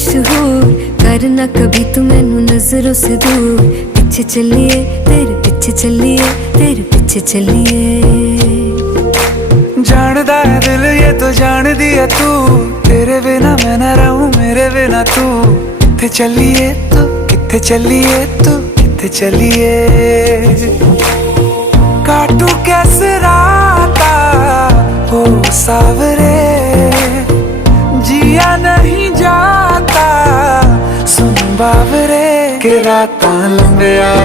मशहूर, करना कभी तू मैनू नजरों से दूर। पीछे चलिए तेरे पीछे चलिए, तेरे पीछे चलिए। जानदा है दिल ये तो जान दिया तू, तेरे बिना मैं ना रहूं मेरे बिना तू। किथे चलिए तू, किथे चलिए तू, किथे चलिए। काटू कैसे राता हो सावरे, जिया नहीं जाता सुन बावरे के रातां लंबिया।